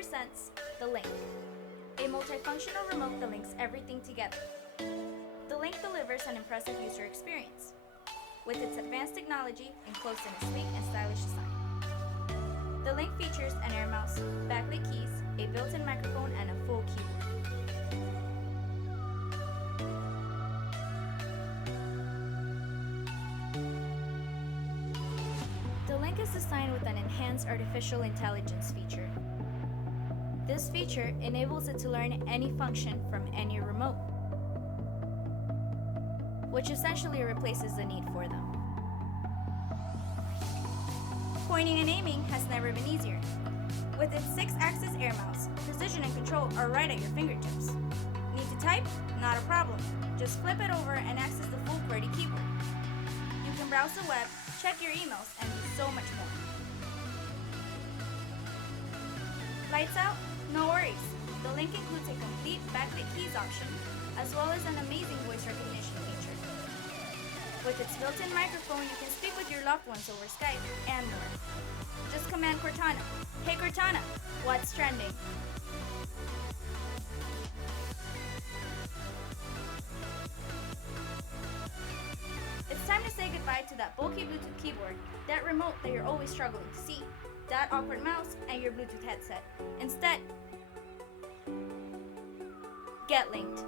presents the Lynk, a multifunctional remote that links everything together. The Lynk delivers an impressive user experience, with its advanced technology enclosed in a sleek and stylish design. The Lynk features an air mouse, backlit keys, a built-in microphone, and a full keyboard. The Lynk is designed with an enhanced artificial intelligence feature. This feature enables it to learn any function from any remote, which essentially replaces the need for them. Pointing and aiming has never been easier. With its 6-axis air mouse, precision and control are right at your fingertips. Need to type? Not a problem. Just flip it over and access the full QWERTY keyboard. You can browse the web, check your emails, and do so much more. Lights out? No worries. The Lynk includes a complete backlit keys option, as well as an amazing voice recognition feature. With its built-in microphone, you can speak with your loved ones over Skype and more. Just command Cortana. Hey Cortana, what's trending? It's time to say goodbye to that bulky Bluetooth keyboard, that remote that you're always struggling to see, that awkward mouse, and your Bluetooth headset. Instead, get linked.